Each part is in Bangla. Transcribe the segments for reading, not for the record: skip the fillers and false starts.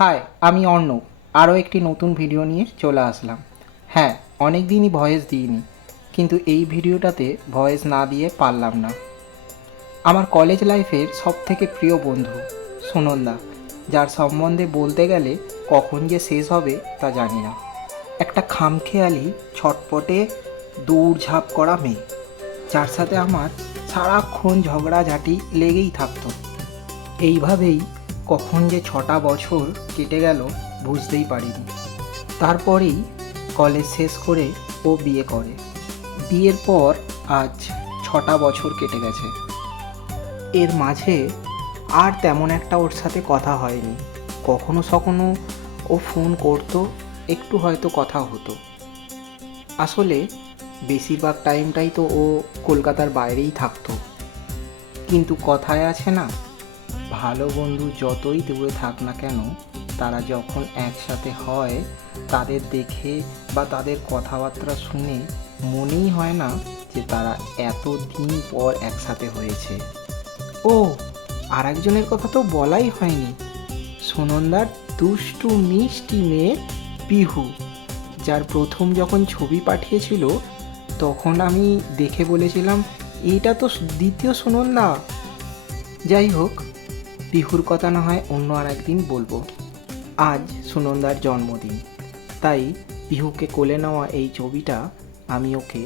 হাই, আমি অর্ণব। আরও একটি নতুন ভিডিও নিয়ে চলে আসলাম। হ্যাঁ, অনেক দিনই ভয়েস দিইনি, কিন্তু এই ভিডিওটাতে ভয়েস না দিয়ে পারলাম না। আমার কলেজ লাইফের সবথেকে প্রিয় বন্ধু সুনন্দা, যার সম্বন্ধে বলতে গেলে কখন যে শেষ হবে তা জানি না। একটা খামখেয়ালি, ছটপটে, দৌড়ঝাঁপ করা মেয়ে, যার সাথে আমার সারাক্ষণ ঝগড়াঝাটি লেগেই থাকতো। এইভাবেই কখন যে 6টা বছর কেটে গেল বুঝতেই পারিনি। তারপরেই কলেজ শেষ করে ও বিয়ে করে। বিয়ের পর আজ 6টা বছর কেটে গেছে। এর মাঝে আর তেমন একটা ওর সাথে কথা হয়নি। কখনো সখনো ও ফোন করতো, একটু হয়তো কথা হতো। আসলে বেশিরভাগ টাইমটাই তো ও কলকাতার বাইরেই থাকতো। কিন্তু কথায় আছে না, ভালো বন্ধু যতই দূরে থাক না কেন, তারা যখন একসাথে হয় তাদের দেখে বা তাদের কথাবার্তা শুনে মনেই হয় না যে তারা এত দিন পর একসাথে হয়েছে। ও, আর একজনের কথা তো বলাই হয়নি, সুনন্দার দুষ্টু মিষ্টি মেয়ে পিহু, যার প্রথম যখন ছবি পাঠিয়েছিল তখন আমি দেখে বলেছিলাম এইটা তো দ্বিতীয় সুনন্দা। যাই হোক, পিহুর কথা না হয় অন্য আর একদিন বলবো। আজ সুনন্দার জন্মদিন, তাই পিহুকে কোলে নেওয়া এই ছবিটা আমি ওকে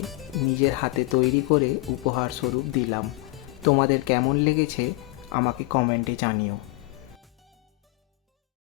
নিজের হাতে তৈরি করে উপহার স্বরূপ দিলাম। তোমাদের কেমন লেগেছে আমাকে কমেন্টে জানিও।